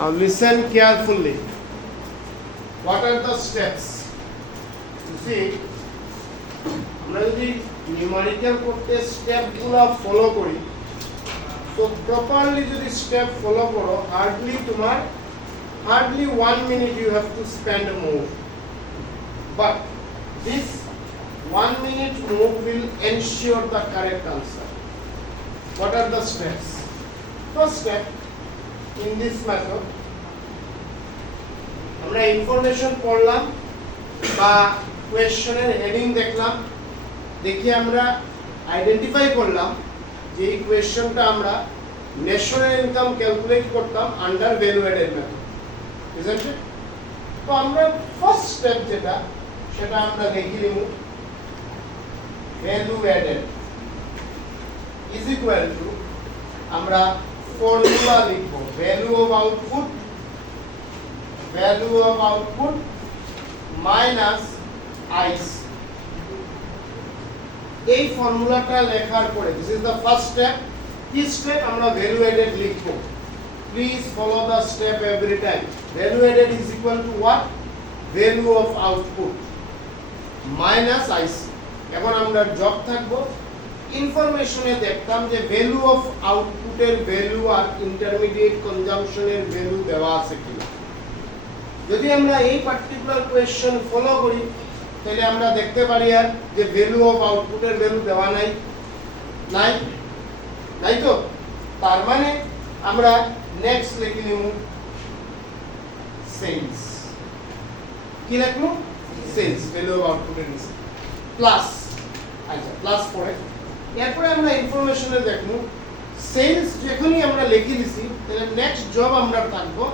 Now listen carefully. What are the steps? You see, আমরা যদি numerical করতে স্টেপগুলো ফলো করি, তো প্রপারলি যদি স্টেপ ফলো করো, hardly 1 minute you have to spend more. But this 1 minute move will ensure the correct answer. What are the steps? First step, in this method, আমরা information পড়লাম বা কোয়েশ্চনের heading দেখলাম, দেখি আমরা আইডেন্টিফাই করলাম যে এই কোয়েশ্চনটা আমরা ন্যাশনাল ইনকাম ক্যালকুলেট করতাম under value added method, isn't it? তো আমরা ফার্স্ট স্টেপ যেটা সেটা আমরা লিখে নিব, value added is equal to, আমরা ফর্মুলা লিখব, value of output minus IC. এই ফর্মুলাটা লেখার পরে, this is the first step. কি স্টেপ? আমরা ভ্যালু অ্যাডেড লিখব। Please follow the step every time. Value added is equal to what? Value of output minus IC. এখন আমরা জব থাকবো, ইনফরমেশনে দেখতাম যে ভ্যালু অফ আউটপুটের ভ্যালু আর ইন্টারমিডিয়েট কনজাম্পশনের ভ্যালু দেওয়া আছে কিনা। যদি আমরা এই পার্টিকুলার কোয়েশ্চন ফলো করি, তাহলে আমরা দেখতে পারি আর যে ভ্যালু অফ আউটপুটের ভ্যালু দেওয়া নাই তো। তার মানে আমরা নেক্সট লিখে নিব সেলস। কি লিখব? সেলস, ভ্যালু অফ আউটপুটের নিচে প্লাস। আচ্ছা, প্লাস পরে এরপরে আমরা ইনফরমেশনে দেখব সেলস। যখনই আমরা লিখে দিছি, তাহলে নেক্সট জব আমরা থাকবো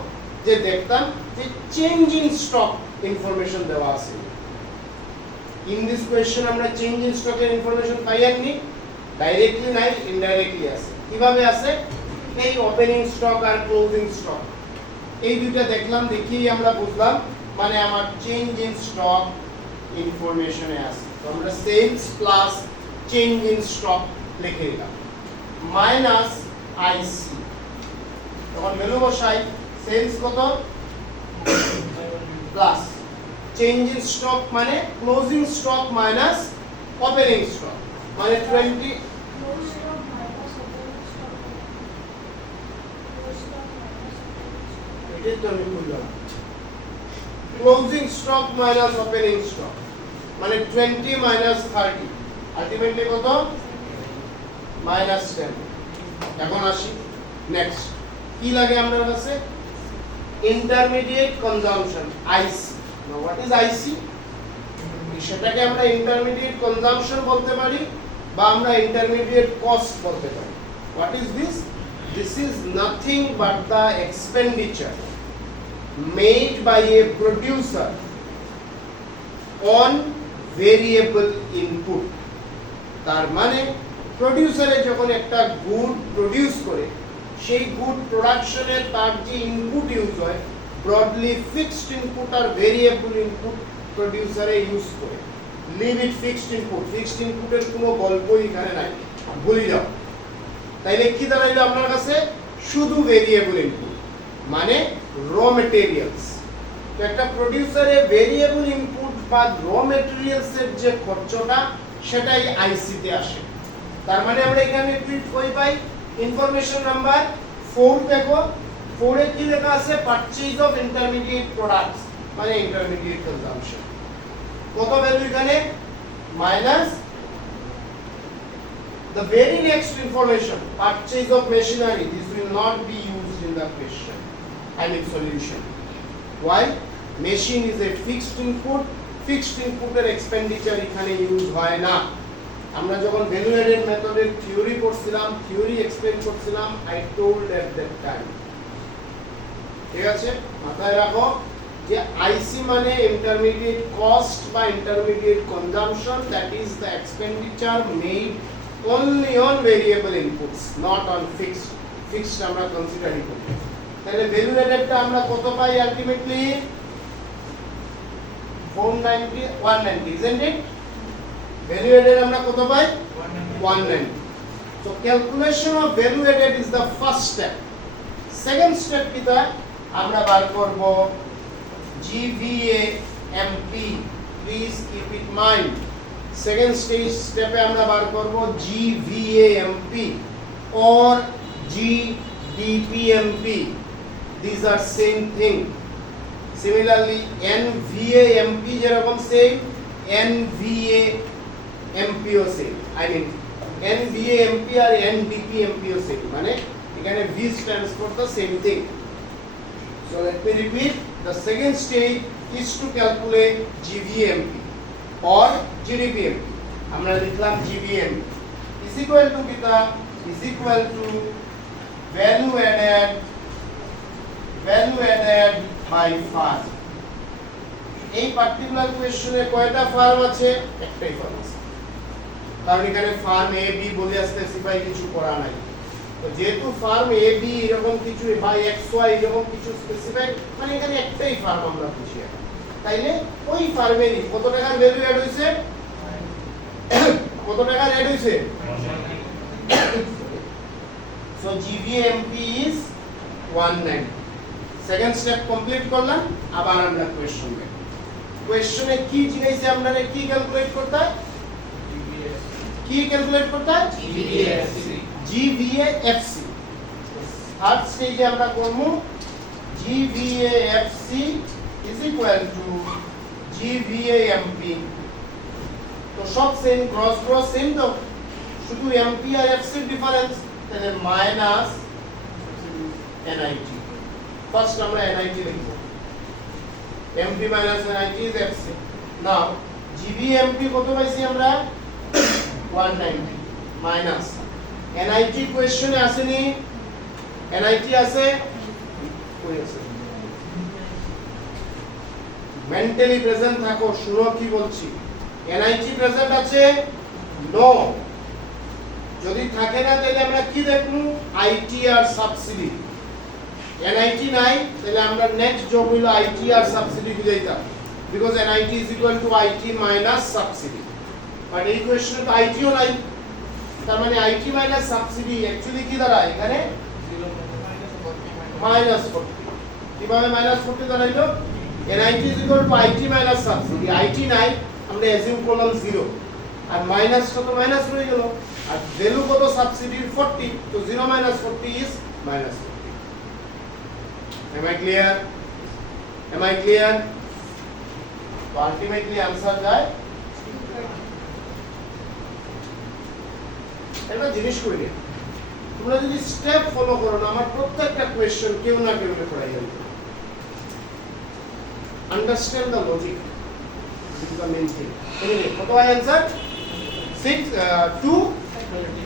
যে দেখতাম যে চেঞ্জ ইন স্টক ইনফরমেশন দেওয়া আছে। ইন দিস কোয়েশ্চন আমরা চেঞ্জ ইন স্টকের ইনফরমেশন পাইনি, ডাইরেক্টলি নাই, ইনডাইরেক্টলি আছে। কিভাবে আছে? এই ওপেনিং স্টক আর ক্লোজিং স্টক, এই দুইটা দেখলাম, দেখি আমরা বুঝলাম মানে আমার চেঞ্জ ইন স্টক ইনফরমেশনে আছে। তো আমরা sales plus change in stock লিখে দিলাম মাইনাস আইসি। তখন ভ্যালু বসাই, সেলস কত প্লাস চেঞ্জ ইন স্টক মানে closing stock minus opening stock মানে 20। এটাই তো আমি বললাম, closing stock minus opening stock মানে 20 মাইনাস 30, আলটিমেটলি কত? মাইনাস 10। এখন আসি নেক্সট, কি লাগে আমাদের কাছে? Intermediate consumption, IC. Now what is IC? সেটাকে আমরা ইন্টারমিডিয়েট কনজাম্পশন বলতে পারি বা আমরা ইন্টারমিডিয়েট কস্ট বলতে পারি। What is this? This is nothing but the expenditure made by a producer on variable input. তার মানে প্রোডিউসারে যখন একটা গুড প্রডিউস করে, সেই গুড প্রোডাকশনে তার যে ইনপুট ইউজ হয়, ব্রডলি ফিক্সড ইনপুট আর ভেরিয়েবল ইনপুট প্রোডিউসারে ইউজ করে। Leave it fixed input. Fixed ইনপুটের কোনো গল্পই এখানে নাই, ভুলে যাও। তাইলে কি দাঁড়াইলো আপনার কাছে? শুধু ভেরিয়েবল ইনপুট মানে র মেটেরিয়ালস। তো একটা প্রোডিউসারে ভেরিয়েবল ইনপুট বা র মেটেরিয়ালস এর যে খরচটা, সেটাই আইসি তে আসে। তার মানে আমরা এখানে কই পাই? ইনফরমেশন নাম্বার 4 দেখো, 4 এ কি লেখা আছে? পারচেজ অফ ইন্টারমিডিয়েট প্রোডাক্টস মানে ইন্টারমিডিয়েট কনজাম্পশন। কত ভ্যালু এখানে? Minus the very next information, purchase of machinery. This will not be used in the question, I mean solution. Why? Machine is a fixed input. Fixed input এর expenditure এখানে use হয় না। আমরা যখন value added মেথডের theory পড়ছিলাম, theory explain করছিলাম, I told at that time. ঠিক আছে, মাথায় রাখো যে আইসি মানে ইন্টারমিডিয়েট কস্ট বা intermediate consumption, that is the expenditure made only on variable inputs, not on fixed. Fixed আমরা কনসিডারই করি। তাহলে ভ্যালু অ্যাডেডটা আমরা কত পাই ultimately? 490, 190, isn't it? Value added আমরা কত পাই? 190. So calculation of value added is the first step. Second step কি তা? আমরা বার করব GVAMP, please keep it mind. Second স্টেপে আমরা বার করব GVAMP or GDPMP, these are same thing. Similarly NVAMP যেরকম সেম, NVAMP ও সেম, I mean NVAMP আর NDPMP ও সেম, মানে এখানে V stands for the same thing. So let me repeat, the second stage is to calculate GVAMP or GDPMP. আমরা লিখলাম GVAMP is equal to কিতা, is equal to value added by farm. এই particular কোশ্চেনে কয়টা farm আছে? একটাই farm আছে, কারণ এখানে ফার্ম এ বি বলে স্পেসিফাই কিছু করা নাই। তো যেহেতু ফার্ম এ বি এরকম কিছু বা এক্স ওয়াই এরকম কিছু স্পেসিফাই, মানে এখানে একটাই ফার্ম আমরা বুঝি, তাইলে ওই ফার্মেরই কত টাকার ভ্যালু অ্যাড হইছে, কত টাকার অ্যাড হইছে। So GVAMP is 190. Second step complete করলাম, আবার আমরা কোশ্চেন দেখব। কোশ্চেনে কি জিজ্ঞাসা, আপনারা কি ক্যালকুলেট করতে হয়, কি ক্যালকুলেট করতে হয়, GVAFC। থার্ড স্টেজে আমরা করব GVAFC is equal to GVAMP। তো সব সেম, ক্রস সেম, তো শুধু এমপি আর এফসি ডিফারেন্স, তাহলে মাইনাস NIT। ফার্স্ট আমরা NIT লিখব, MP minus NIT is FC। Now GVAMP কত পাইছি আমরা, 190 মাইনাস NIT কোশ্চেনে আসেনি, NIT আছে, কই আছে, মেন্টালি প্রেজেন্ট থাকো, শুনো কি বলছি। NIT প্রেজেন্ট আছে, নো, যদি থাকে না তাহলে আমরা কি দেখব, ITR সাবসিডি। NIT নাই তাহলে আমরা নেক্সট জব হলো ITR সাবসিডি বুঝাইতাম, because NIT is equal to IT minus subsidy. But এই কোশ্চেনে তো IT ও নাই, তার মানে IT minus সাবসিডি অ্যাকচুয়ালি কি দাঁড়ায় এখানে, -40। কিভাবে -40 দাঁড়াইলো, NIT is equal to IT minus subsidy, IT নাই, আমরা অ্যাজিউম করলাম 0, আর মাইনাস কত, মাইনাস রয়ে গেল, আর ভ্যালু কত সাবসিডির 40, তো 0 minus 40 is -40। Am I clear? Am I clear? So ultimately answer যায়, একটা জিনিস করি, তোমরা যদি স্টেপ ফলো করো না, আমার প্রত্যেকটা কোশ্চেন কেউ না কেউ পড়াই যাবে। Understand the logic, this is the main thing. Anyway, কত হয় answer, 6 2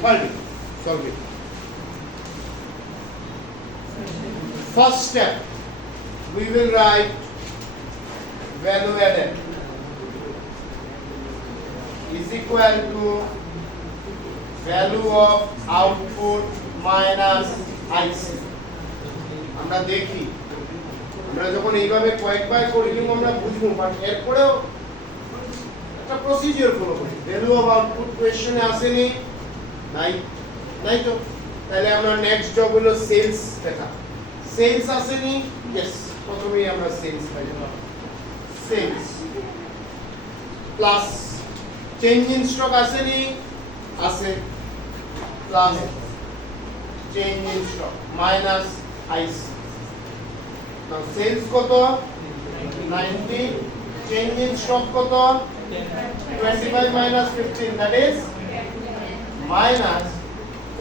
30। Solve it. First step, we will write value added is equal to value of output minus IC। আমরা দেখি, আমরা যখন এইভাবে কয়েকবার করি কিন্তু আমরা বুঝবো, বাট এরপরেও একটা প্রসিজিওর ফলো করি। ভ্যালু অফ আউটপুট কোশ্চেনে আসেনি, নাই, নাই তো, তাহলে আমরা নেক্সট জব হলো সেলস দেখা। সেলস আসেনি, यस, প্রথমেই আমরা সেলস পাই, sales plus change in stock আসেনি, আছে, plus change in stock minus IC. Now sales কত, 90, চেঞ্জ ইন স্টক কত, 25 minus 15, that is minus।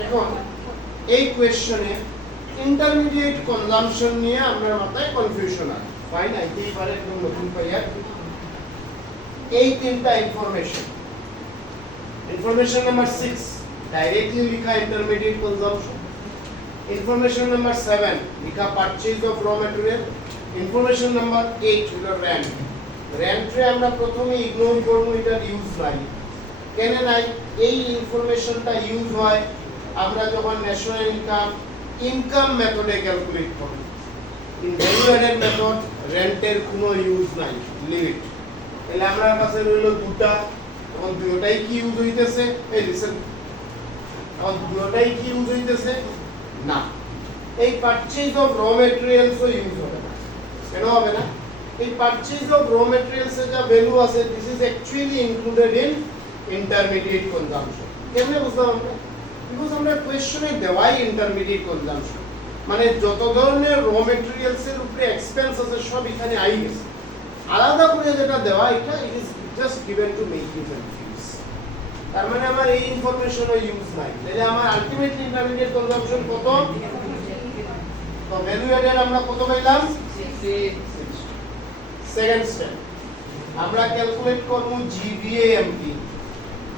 এখন এই কোশ্চেনে ইন্টারমিডিয়েট কনজাম্পশন নিয়ে আপনার মাথায় কনফিউশন আছে, ফাইন, আইতেই পারে একদম নতুন পাইয়া। এই তিনটা ইনফরমেশন, ইনফরমেশন নাম্বার 6 ডাইরেক্টলি লিখা ইন্টারমিডিয়েট কনজাম্পশন, ইনফরমেশন নাম্বার 7 লিখা পারচেজ অফ র ম্যাটেরিয়াল, ইনফরমেশন নাম্বার 8 হলো রেন্ট। রেন্টে আমরা প্রথমে ইগনোর করব, এটা ইউজ নাই। কেন নাই, এই ইনফরমেশনটা ইউজ হয় আমরা যখন ন্যাশনাল ইনকাম মেথডে ক্যালকুলেট করি। ইন ভ্যালু অ্যাডেড মেথড রেন্টের কোনো ইউজ নাই, লিমিট। তাহলে আমার কাছে রইল দুটা, এখন দুটোটাই কি ইউজ হইতেছে, এই লিসেন, এখন দুটোটাই কি ইউজ হইতেছে না, এই পারচেজ অফ র ম্যাটেরিয়ালসও ইউজ হবে না। কেন হবে না? এই পারচেজ অফ র ম্যাটেরিয়ালস এর যা ভ্যালু আছে this is actually included in intermediate consumption. কেমনে বুঝলাম আমরা? বিকজ আমরা কোয়েশ্চনে দেওয়াই ইন্টারমিডিয়েট কনজাম্পশন, মানে যত ধরনের র ম্যাটেরিয়ালস এর উপরে এক্সপেন্স আছে সব এখানে আই গেছে, আলাদা করে যেটা দেওয়া এটা it is just given to make you confuse. তার মানে আমার এই ইনফরমেশনও ইউজ নাই, তাহলে আমার আলটিমেটলি ইন্টারমিডিয়েট কনজাম্পশন কত? তো ভ্যালু এডেড আমরা কত পাইলাম? 60। সেকেন্ড স্টেপ আমরা ক্যালকুলেট করব GVAMP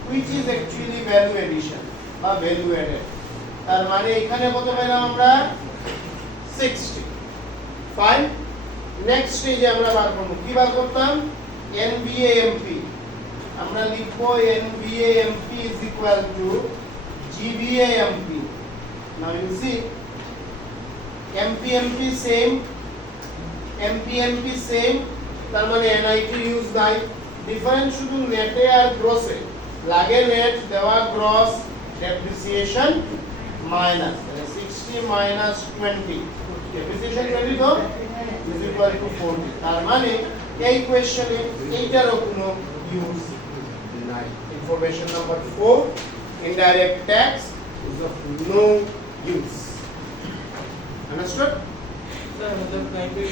which is actually value addition বা value added। তার মানে এখানে কত পেলাম আমরা? 60। ফাইন, নেক্সট স্টেজে আমরা বার করব, কি বার করতাম? NVAMP। আমরা লিখব NVAMP is equal to GVAMP। now you see MPMP same, MPMP same, তার মানে NIT ইউজ নাই, ডিফারেন্স শুধু নেটে আর গ্রসে। লাগে নেট দেওয়া gross, depreciation minus 60 minus 20, depreciation 20 তো ইজ ইকুয়াল টু 40। তার মানে এই কোশ্চেনে এইটারও কোনো ইউজ নাই। Information number 4, indirect tax is of no use. Understood? Sir मतलब कहीं पे